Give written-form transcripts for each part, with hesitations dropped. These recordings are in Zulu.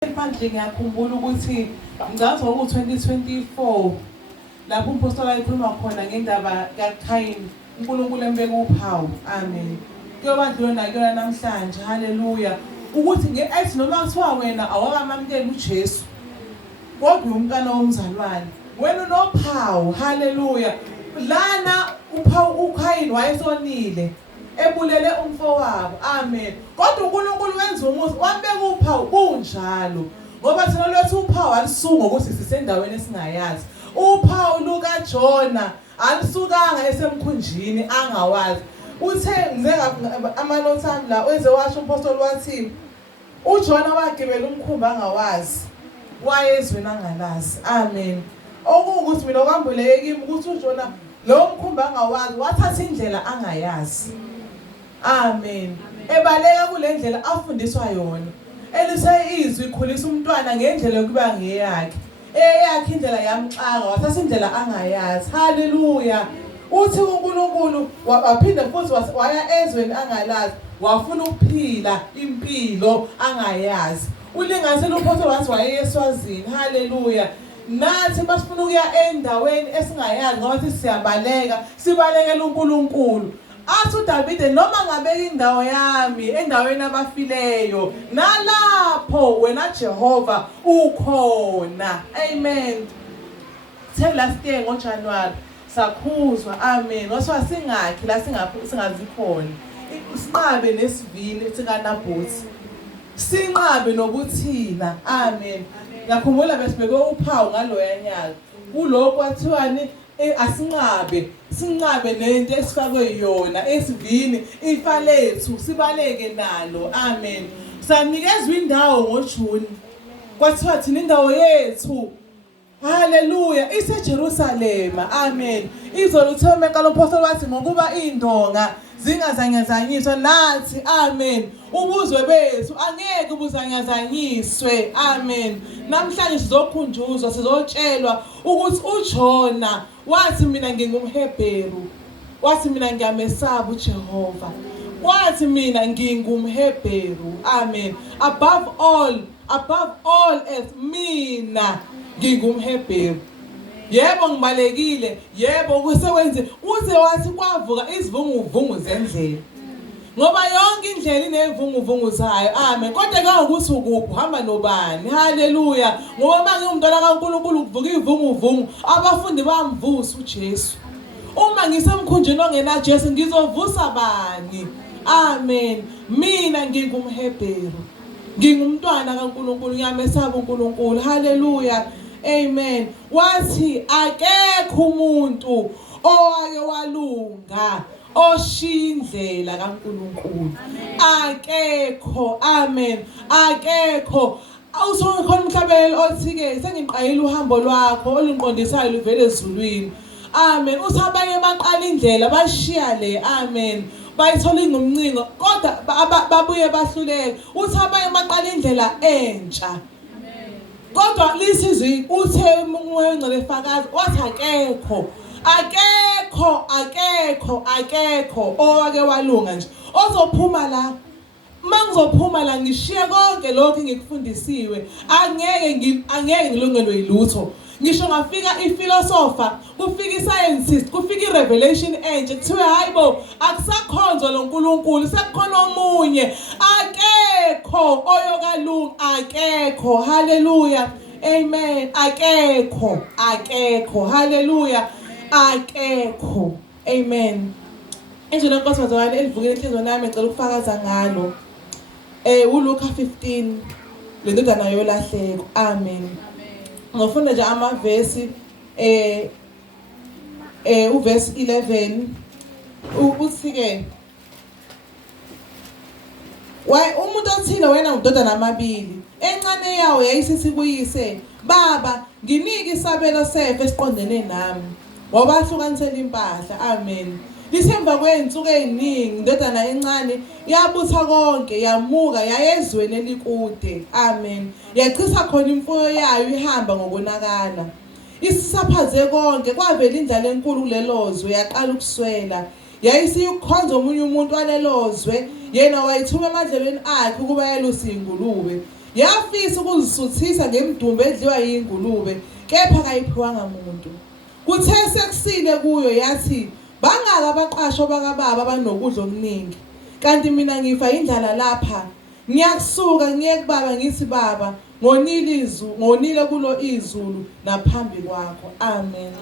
Manje ngiyakhumbula ukuthi ngicabanga ngo-2024 lapho umpostoli ayikhuluma khona ngendaba kaKhayini, uNkulunkulu embeka uphawu. Amen. Kuyobandlula nakuyona namhlanje. Haleluya. Ukuthi athi noma kuthiwa wena awakamamukeli uJesu, kodwa umntwana womzalwane, wena unophawu. Haleluya. Lana uphawu uKhayini wayesonile, ebulele umfowabo. Amen. Kodwa uNkulunkulu wenza umusa, wambeka uphawu kunjalo. Ngoba thina lethu uphawu alisuka ukuthi sisendaweni esingayazi. Uphawu lukaJona alusukanga esemkhunjini angawazi. Uthe amanothi ami la wenze washo umpostoli wathi uJona wagibela umkhumbi angawazi, wayezweni angalazi. Amen. Okuwukuthi mina okwambuleke kimi ukuthi uJona lo mkhumbi angawazi wathatha indlela angayazi. Amen. Ebaleka kule ndlela afundiswa yona. Eliseyizwi ikhulisa umntwana ngendlela yokuba ngeyakhe. Eyakhe indlela yamxaka, wathatha indlela angayazi. Haleluya. Uthi uNkulunkulu waphinda futhi waya ezweni angalazi, wafuna ukuphila impilo angayazi. Ulinganisela umpostoli wathi wayeyeswazini. Haleluya. Nathi masifuna ukuya endaweni esingayazi ngoba siyabaleka, sibalekela uNkulunkulu. Athi uDavide noma ngabeka indawo yami endaweni abafileyo, nalapho wena Jehova ukhona. Amen. The last year ngoJanuary sakhuzwa. Amen. Ngoswa singakhi la singazikhona. Sinqabe nesivini sikaNabothi. Sinqabe nobuthina. Amen. Ngakhumbula besibeke uphawu ngaloya nyaka. Kuloko kwathiwani sinqabe nento esifakwe yona esivini, ifa lethu sibaleke nalo. Amen. Sanikezwe indawo ngoJuni. Kwathiwa thina indawo yethu, haleluya, iseJerusalem. Amen. Izolo uthome enkalo umpostoli wathi ngokuba indonga zingazanyazanyiswa nathi. Amen. Ubuzwe bethu angeke ubuzanyazanyiswe. Amen. Namhlanje sizokhunjuzwa, sizotshelwa ukuthi uJona wathi mina ngingumHebheru, wathi mina ngiyamesaba uJehova, wathi mina ngingumHebheru. Amen. Above all else mina ngingumHebheru. Yebo ngibalekile, yebo kusewenze uze wathi kwavuka izivunguvungu zendlela. Ngoba yonke indlela inezivunguvungu zayo. Amen. Kodwa kangokuthi ukuphi uhamba nobani. Haleluya. Ngoba manje umntwana kaNkulunkulu kuvuka izivunguvungu, abafundi bamvusa uJesu. Uma ngisemkhunjini ongena Jesu ngizovusa bani? Amen. Mina ngingumHebheru, ngingumntwana kaNkulunkulu, ngiyamesaba uNkulunkulu. Haleluya. Amen. Wathi akekho umuntu owake walunga oshiya indlela kaNkulunkulu. Akekho. Amen. Akekho. Awusokhona umhlabelo othi-ke sengiqayile uhambo lwakho olunqondisayo luvele ezulwini. Amen. Uthi abanye baqala indlela bashiya le. Amen. Bayithola ingumncingo kodwa babuye bahluleke. Uthi abanye baqala indlela entsha. Kodwa lisizwe uthe umoya ongcwele efakaza wathi akekho owake walunga nje ozophuma la. Mangizophuma la ngishiye konke lokho engikufundisiwe, angeke ngilungelwe yilutho. Ngisho ngafika iphilosopher, kufika iscientist, kufika irevelation entsha kuthiwe hayibo akusakhonzwa lo Nkulunkulu, sekukhona omunye. Akekho oyokalunga, akekho. Haleluya. Amen. Akekho. Haleluya. Akekho. Amen. Injilo lenkosi wazwane elivukile enhlizweni yami ngicela ukufakaza ngalo. uLuka 15 le ndodana yolahleko. Amen. Ngofunda nje amavesi uverse 11 uthi-ke umuntu othile wena udodana amabili, encane yawo yayisithi kuyise, baba nginike isabelo sefe esiqondene nami, wabahlukanisela impahla. Amen. Lisemva kwey'nsuku ey'ningi indodana encane yabutha konke, yamuka yayezweni elikude. Amen. Yachisa khona imfuyo yayo ihamba ngokonakala. Isisaphaze konke, kwavela indlala enkulu kulelozwe, yaqala ukuswela. Yayisiyukhonza omunye umuntu walelozwe, yena wayithuma emadlelweni akhe ukuba yelusa ingulube. yafisa ukuzisuthisa ngemidumba edliwa yingulube kepha kayiphiwanga umuntu. Kuthe sekusile kuyo yathi, bangaka abaqashwa bakababa abanokudla okuningi, kanti mina ngifa indlala lapha. Ngiyakusuka ngiye kubaba ngithi, baba, ngonile kulo izulu naphambi kwakho. Amen.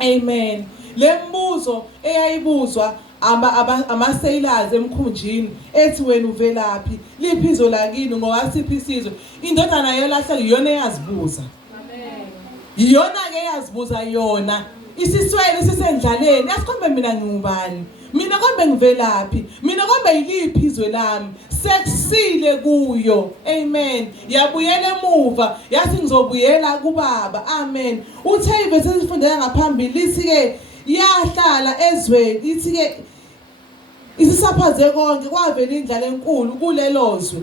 Amen. Lembuzo eyayibuzwa ama-sailors emkhunjini ethi wena uvelaphi, liphi izwe lakini, ngowasiphi isizwe, indodana yelahle iyona eyazibuza. Iyona-ke eyazibuza yona. Isiswele sisendlaleni, asikhombe mina ngingubani, mina kombe ngivelaphi, mina kombe yiliphi izwe lami. Sekusile kuyo. Amen. Yabuyela emuva yathi ngizobuyela kubaba. Amen. Uthe ivesi esifundela ngaphambili lithi-ke yahlala ezweni, ithi-ke isisaphaze konke kwavela indlala enkulu kulelozwe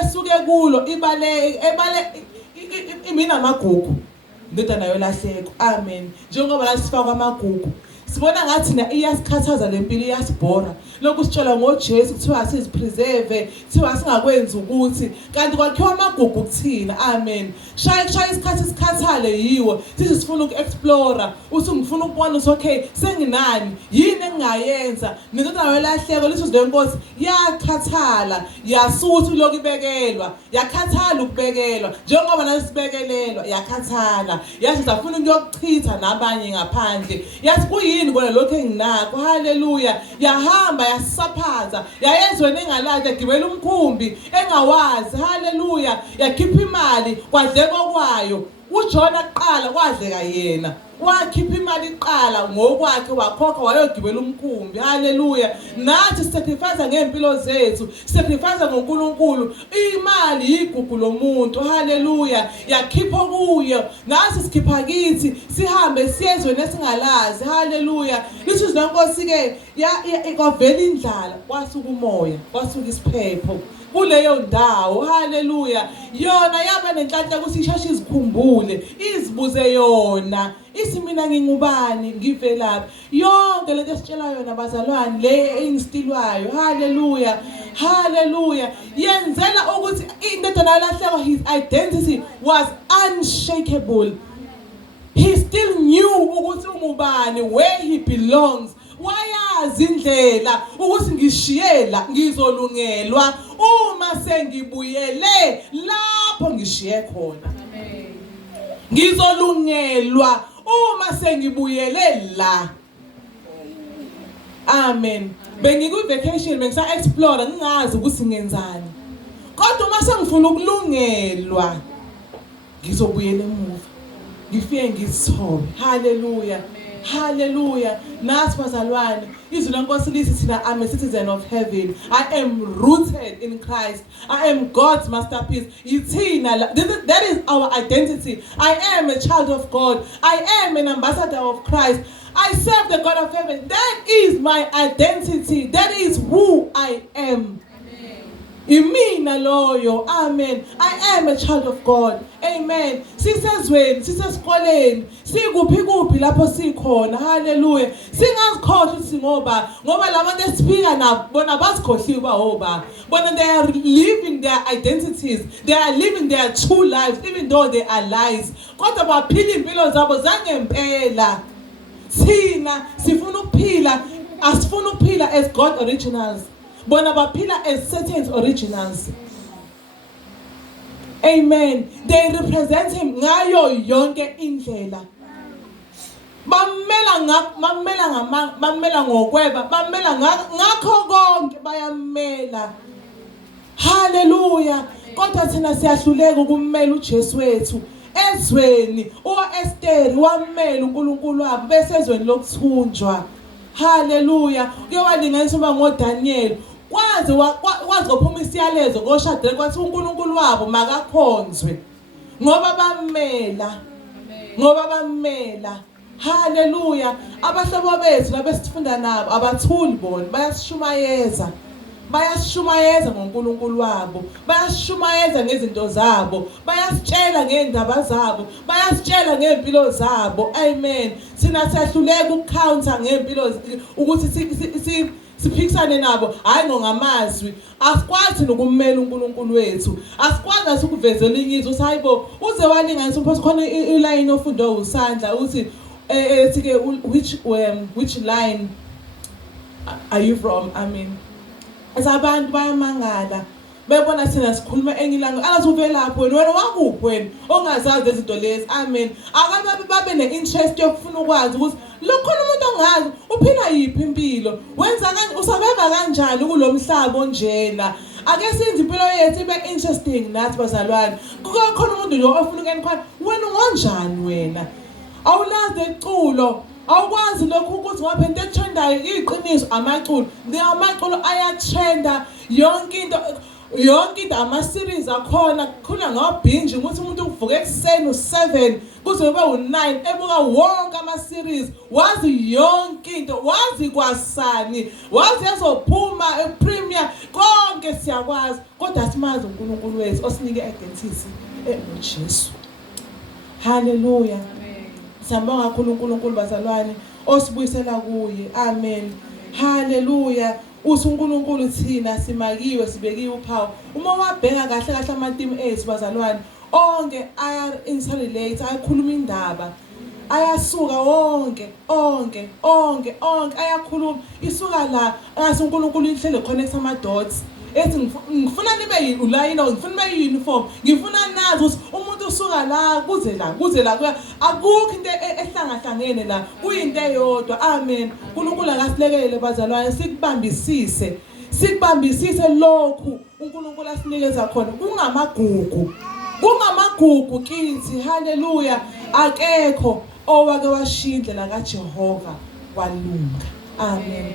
esuke kulo ibale imina amagugu indodana yolahleko. Amen. Njengoba la sifaka amagugu sibona ngathi na iyasikhathaza lempilo, iyasibhora. Lokhu sitshela ngoJesu kuthiwa sizipreserve, kuthiwa singakwenzi ukuthi, kanti kwakhiwa amagugu kuthina. Amen. Shaya isikhathi sikhathale yiwo, sithi sifuna uku-explora, uthi ngifuna ukubona ukuthi okay senginani, yini engingayenza. Nindodana yolahleko lithi lenkosi yakhathala, yasuthi lokhu ibekelwa, yakhathala ukubekelwa njengoba nasibekelelwa, yakhathala. Yathi safuna ukuyochitha nabanye ngaphandle, yathi kuyini kona lokho enginakho. Haleluya. Yahamba yasaphaza, yayezweni engalazi, yagibela umkhumbi engawazi. Haleluya. Yakhipha imali kwadleka kwayo. uJona kuqala kwadleka yena, wakhipha imali iqala ngokwakhe wakhokha wayogibela umkhumbi. Haleluya. Nathi sacrifice ngempilo zethu, sacrifice ngoNkulunkulu. Imali igugu lomuntu. Haleluya. Yakhipha kuyo, nathi sikhipha kithi sihambe siyezweni esingalazi. Haleluya. Lithi lenkosi ke kwavela indlala, kwasuka umoya, kwasuka isiphepho kuleyo ndawo. Haleluya. Yona yaba nenhlanhla ukuthi ishashe izikhumbule, izibuze yona, ithi mina ngingubani, ngivelaphi. Yonke lento esitshela yona bazalwane le engistilwayo. Haleluya. Haleluya. Yenzela ukuthi indodana yolahleko, his identity was unshakable. He still knew ukuthi ungubani, where he belongs. Wayazi indlela ukuthi ngishiyela ngizolungelwa uma sengibuyele lapho ngishiye khona. Amen. Ngizolungelwa uma sengibuyele la. Amen. Bengiku vacation bengisa explore ngingazi ukuthi ngenzani. Kodwa uma sengifuna ukulungelwa ngizobuyela emuva. Ngifike ngizithobe. Hallelujah. Hallelujah. Nasi bazalwane, izwi lenkosi lithi thina I'm a citizen of heaven. I am rooted in Christ. I am God's masterpiece. That is our identity. I am a child of God. I am an ambassador of Christ. I serve the God of heaven. That is my identity. That is who I am. Imina loyo. Amen. I am a child of God. Amen. Sisezweni, sisesikoleni, sikuphi lapho sikhona. Hallelujah. Singazikhohlwa ukuthi ngoba labantu esiphika nabo bona bazikhohliwe bahoba. Bona they are living their identities. They are living their true lives even though they are lies. Kodwa baphila impilo zabo zangempela. Thina sifuna ukuphila, asifuna ukuphila as God originals. Bona baphila as Satan's originals. Amen. They represent him ngayo yonke indlela. Bamela ngokweba, bamela ngakho konke bayamela. Hallelujah. Kodwa thina siyahluleka ukumela uJesu wethu. Ezweni uEsther wamela uNkulunkulu wabo besezweni lokuthunjwa. Hallelujah. Kuyowalinganisa uma ngoDaniel kwazi kophuma isiyalezo ngoShadrach kwathi uNkulunkulu wabo makakhonzwe ngoba bamela. Hallelujah. Abahlobo bethu labesifunda nabo abathuli bona bayashumayeza ngoNkulunkulu wabo, bayashumayeza ngezinto zabo, bayasitshela ngeindaba zabo, bayasitshela ngempilo zabo. Amen. Sina siyahluleka ukucounter ngempilo ukuthi siphikisane nabo hayi ngamazwi asikwazi nokummela uNkulunkulu wethu asikwazi ukuvezela inyizwe usayibo uze walinganisa umphosi khona iline ofundwe usandla uthi sike which line are you from? I mean abantu bayamangala bebona thina sikhuluma enye ilanga alazi uvelaphi wena wakuphi wena ongazazi izinto lezi. Amen. Akababe babe ne-interest yokufuna ukwazi ukuthi lokhona umuntu ongazi uphila yiphi impilo wenza kanjani usabeva kanjani kulomhlaba onjena. Ake senze impilo yethu ibe interesting nathi bazalwane. Kukhona umuntu lo ofuna ukeni khona wena ungonjani wena awulazi eculo awukwazi lokhu ukuthi ngabe into etrendayo iqiniso amaculo ayatrenda yonke into ama-series akhona kukhona ngabinge ukuthi umuntu uvuka ekuseni u7 kuze kube u9 ebuka wonke ama-series wazi yonke into wazi kwasani wazi yazophuma epremier konke siyakwazi kodwa simazi uNkulunkulu wethu osinike identity uJesu. Hallelujah. Siyambonga kakhulu uNkulunkulu bazalwane osibuyisela kuye. Amen. Hallelujah. uNkulunkulu thina simakiwe sibekiwe uphawu uma wabheka kahle ama-team ethu bazalwane onke aya interrelate ayakhuluma indaba ayasuka onke ayakhuluma isuka la ngase uNkulunkulu inhlele connect ama-dots ethi ngifuna nibe ulayini ngifuna nibe uniform ngifuna nazi ukuthi umuntu usuka la kuze la akukho into ehlangahlangene la kuyinto eyodwa. Amen. uNkulunkulu akasilekelele bazalwane sikubambisise lokhu uNkulunkulu asinikeza khona kungamagugu kithi. Hallelujah. Akekho owake washindlela kaJehova walunga. Amen.